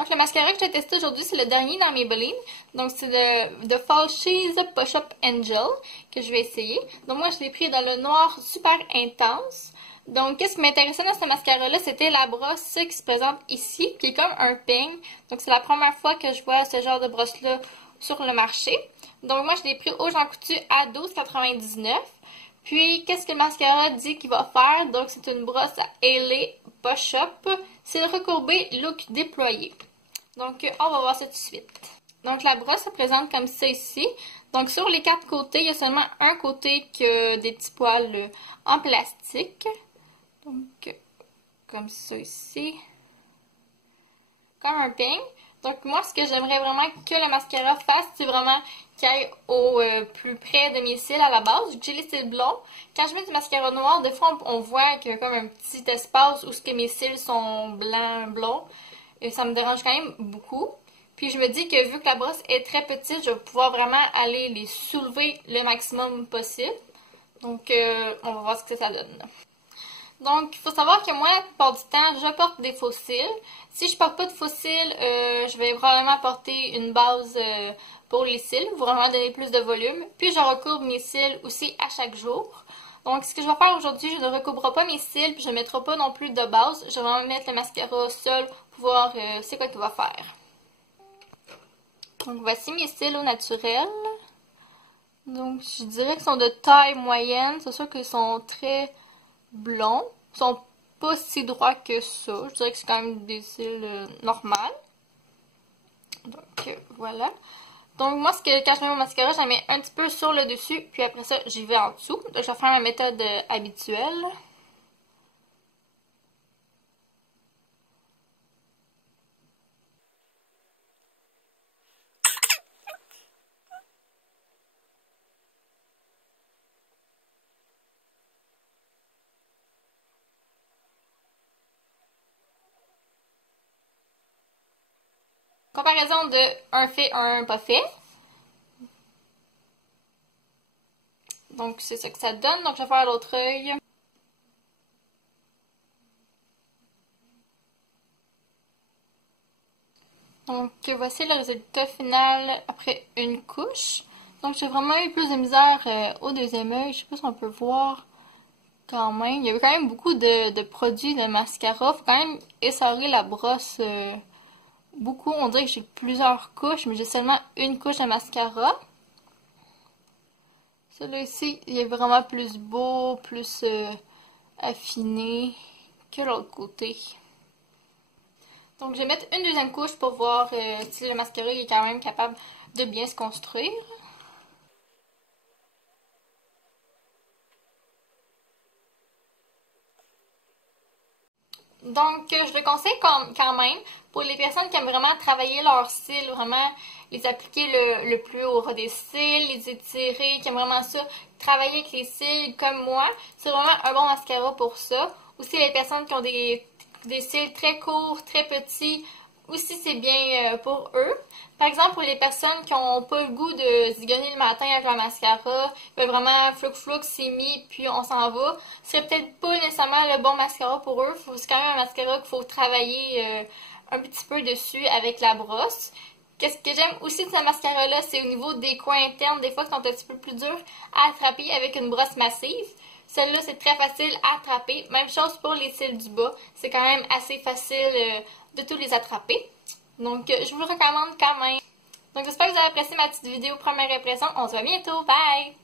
Donc le mascara que je vais tester aujourd'hui, c'est le dernier dans Maybelline. Donc c'est de Falsies Push-Up Angel que je vais essayer. Donc moi je l'ai pris dans le noir super intense. Donc qu'est-ce qui m'intéressait dans ce mascara-là, c'était la brosse qui se présente ici, qui est comme un peigne. Donc c'est la première fois que je vois ce genre de brosse-là sur le marché. Donc moi je l'ai pris au Jean Coutu à 12,99 $. Puis, qu'est-ce que le mascara dit qu'il va faire? Donc, c'est une brosse à Hailey Push-Up. C'est le recourbé look déployé. Donc, on va voir ça tout de suite. Donc, la brosse se présente comme ça ici. Donc, sur les 4 côtés, il y a seulement un côté qui a des petits poils en plastique. Donc, comme ça ici. Comme un peigne. Donc, moi, ce que j'aimerais vraiment que le mascara fasse, c'est vraiment qu'il aille au plus près de mes cils à la base. Vu que j'ai les cils blonds, quand je mets du mascara noir, des fois, on voit qu'il y a comme un petit espace où mes cils sont blancs, blonds. Et ça me dérange quand même beaucoup. Puis, je me dis que vu que la brosse est très petite, je vais pouvoir vraiment aller les soulever le maximum possible. Donc, on va voir ce que ça donne. Donc, il faut savoir que moi, la plupart du temps, je porte des faux cils. Si je porte pas de faux cils, je vais probablement porter une base pour les cils, pour vraiment donner plus de volume. Puis, je recourbe mes cils aussi à chaque jour. Donc, ce que je vais faire aujourd'hui, je ne recouvrerai pas mes cils, puis je ne mettrai pas non plus de base. Je vais vraiment mettre le mascara seul pour voir c'est quoi qu'il va faire. Donc, voici mes cils au naturel. Donc, je dirais qu'ils sont de taille moyenne. C'est sûr qu'ils sont très blonds. Ils sont pas si droits que ça. Je dirais que c'est quand même des cils normaux. Donc, voilà. Donc, moi, quand je mets mon mascara, je la mets un petit peu sur le dessus. Puis après ça, j'y vais en dessous. Donc, je vais faire ma méthode habituelle. Comparaison de un fait, un pas fait. Donc, c'est ça que ça donne. Donc, je vais faire l'autre œil. Donc, voici le résultat final après une couche. Donc, j'ai vraiment eu plus de misère au deuxième œil. Je sais pas si on peut voir quand même. Il y avait quand même beaucoup de produits de mascara. Faut quand même essorer la brosse beaucoup. On dirait que j'ai plusieurs couches, mais j'ai seulement une couche de mascara. Celui-là ici, il est vraiment plus beau, plus affiné que l'autre côté. Donc, je vais mettre une deuxième couche pour voir si le mascara est quand même capable de bien se construire. Donc, je le conseille quand même pour les personnes qui aiment vraiment travailler leurs cils, vraiment les appliquer le plus haut ras des cils, les étirer, qui aiment vraiment ça, travailler avec les cils comme moi. C'est vraiment un bon mascara pour ça. Aussi, les personnes qui ont des cils très courts, très petits, aussi c'est bien pour eux. Par exemple, pour les personnes qui n'ont pas le goût de zigonner le matin avec leur mascara, ils veulent vraiment flouk c'est mis, puis on s'en va. C'est peut-être pas nécessairement le bon mascara pour eux. C'est quand même un mascara qu'il faut travailler un petit peu dessus avec la brosse. Qu'est-ce que j'aime aussi de ce mascara-là, c'est au niveau des coins internes, des fois qui sont un petit peu plus durs à attraper avec une brosse massive. Celle-là, c'est très facile à attraper. Même chose pour les cils du bas. C'est quand même assez facile de tous les attraper. Donc, je vous le recommande quand même. Donc, j'espère que vous avez apprécié ma petite vidéo première impression. On se voit bientôt. Bye!